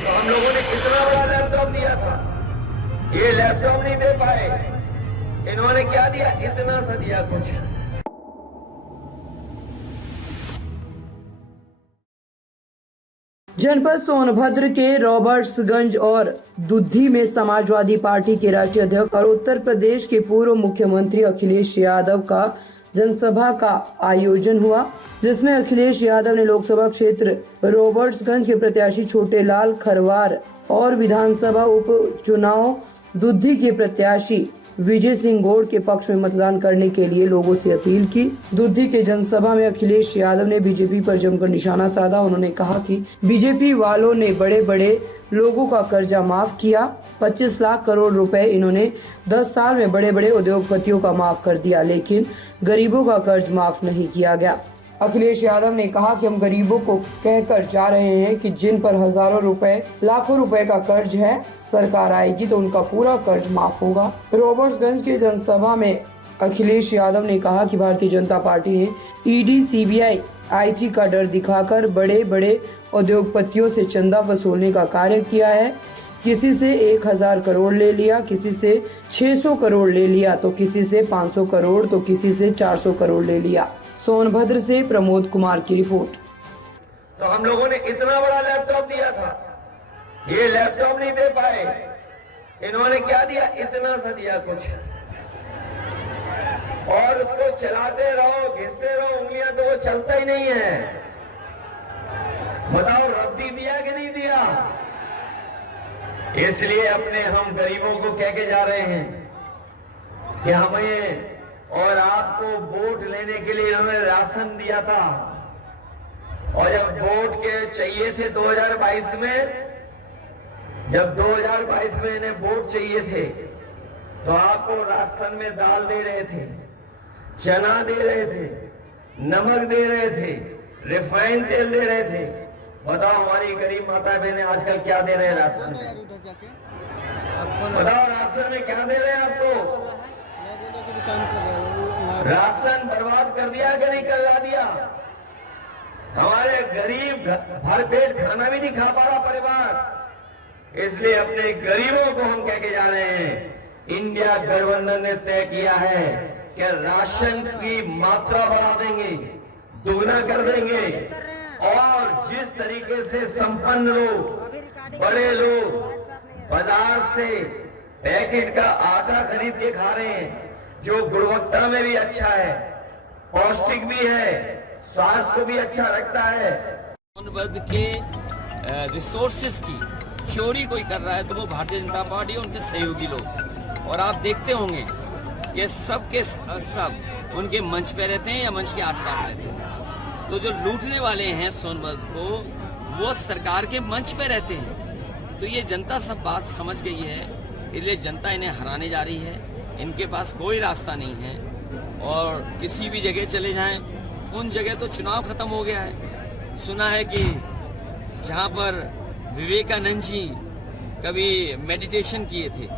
तो हम लोगों ने कितना बड़ा लैपटॉप दिया था, ये लैपटॉप नहीं दे पाए। इन्होंने क्या दिया, इतना सा दिया कुछ। जनपद सोनभद्र के रॉबर्ट्सगंज और दुद्धी में समाजवादी पार्टी के राष्ट्रीय अध्यक्ष और उत्तर प्रदेश के पूर्व मुख्यमंत्री अखिलेश यादव का जनसभा का आयोजन हुआ, जिसमें अखिलेश यादव ने लोकसभा क्षेत्र रॉबर्ट्सगंज के प्रत्याशी छोटेलाल खरवार और विधानसभा उपचुनाव दुद्धी के प्रत्याशी विजय सिंह गौड़ के पक्ष में मतदान करने के लिए लोगों से अपील की। दुद्धी के जनसभा में अखिलेश यादव ने बीजेपी पर जमकर निशाना साधा। उन्होंने कहा कि बीजेपी वालों ने बड़े बड़े लोगों का कर्जा माफ किया, 25 लाख करोड़ रुपए इन्होंने 10 साल में बड़े बड़े उद्योगपतियों का माफ कर दिया, लेकिन गरीबों का कर्ज माफ नहीं किया गया। अखिलेश यादव ने कहा कि हम गरीबों को कहकर जा रहे हैं कि जिन पर हजारों रुपए लाखों रुपए का कर्ज है, सरकार आएगी तो उनका पूरा कर्ज माफ होगा। रॉबर्ट्सगंज के जनसभा में अखिलेश यादव ने कहा कि भारतीय जनता पार्टी ने ईडी, सीबीआई, आईटी का डर दिखाकर बड़े बड़े उद्योगपतियों से चंदा वसूलने का कार्य किया है। किसी से 1000 करोड़ ले लिया, किसी से 600 करोड़ ले लिया, तो किसी से 500 करोड़, तो किसी से 400 करोड़ ले लिया। सोनभद्र से प्रमोद कुमार की रिपोर्ट। तो हम लोगों ने इतना बड़ा लैपटॉप दिया था, ये लैपटॉप नहीं दे पाए। इन्होंने क्या दिया, इतना सा दिया कुछ, और उसको चलाते रहो, घिसते रहो उंगलियां, तो वो चलता ही नहीं है। बताओ रद्दी दिया कि नहीं दिया? इसलिए अपने हम गरीबों को कह के जा रहे हैं कि हमें और आपको वोट लेने के लिए इन्होंने राशन दिया था, और जब वोट के चाहिए थे 2022 में, जब 2022 में इन्हें वोट चाहिए थे, तो आपको राशन में दाल दे रहे थे, चना दे रहे थे, नमक दे रहे थे, रिफाइंड तेल दे रहे थे। बताओ हमारी गरीब माता बहनें आजकल क्या दे रहे हैं राशन में? बताओ राशन में क्या दे रहे हैं आपको? राशन बर्बाद कर दिया कि नहीं करवा दिया? हमारे गरीब भर पेट खाना भी नहीं खा पा रहा परिवार। इसलिए अपने गरीबों को हम कह के जा रहे हैं, इंडिया गठबंधन ने तय किया है कि राशन की मात्रा बढ़ा देंगे, दुगना कर देंगे, और जिस तरीके से संपन्न लोग, बड़े लोग बाजार से पैकेट का आटा खरीद के खा रहे हैं, जो गुणवत्ता में भी अच्छा है, पौष्टिक भी है, स्वास्थ्य को भी अच्छा रखता है। सोनभद्र के रिसोर्सेज की चोरी कोई कर रहा है तो वो भारतीय जनता पार्टी और उनके सहयोगी लोग, और आप देखते होंगे कि सब के सब उनके मंच पे रहते हैं या मंच के आसपास रहते हैं। तो जो लूटने वाले हैं सोनभद्र को, वो सरकार के मंच पे रहते हैं। तो ये जनता सब बात समझ गई है, इसलिए जनता इन्हें हराने जा रही है। इनके पास कोई रास्ता नहीं है, और किसी भी जगह चले जाएं, उन जगह तो चुनाव खत्म हो गया है। सुना है कि जहां पर विवेकानंद जी कभी मेडिटेशन किए थे,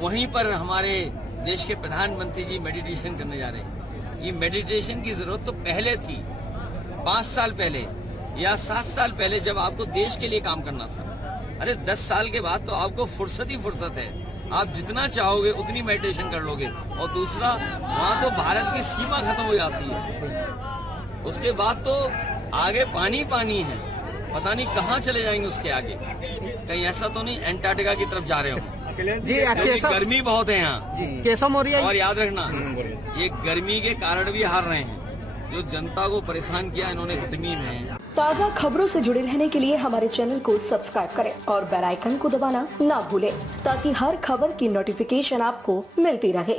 वहीं पर हमारे देश के प्रधानमंत्री जी मेडिटेशन करने जा रहे हैं। ये मेडिटेशन की जरूरत तो पहले थी, 5 साल पहले या 7 साल पहले, जब आपको देश के लिए काम करना था। अरे 10 साल के बाद तो आपको फुर्सत ही फुर्सत है, आप जितना चाहोगे उतनी मेडिटेशन कर लोगे। और दूसरा, वहाँ तो भारत की सीमा खत्म हो जाती है, उसके बाद तो आगे पानी पानी है, पता नहीं कहाँ चले जाएंगे उसके आगे। कहीं ऐसा तो नहीं एंटार्क्टिका की तरफ जा रहे हो जी? गर्मी बहुत है यहाँ, कैसा मोरिया, और याद रखना ये गर्मी के कारण भी हार रहे हैं। जो जनता को परेशान किया इन्होंने गर्मी में। ताज़ा खबरों से जुड़े रहने के लिए हमारे चैनल को सब्सक्राइब करें और बेल आइकन को दबाना ना भूलें, ताकि हर खबर की नोटिफिकेशन आपको मिलती रहे।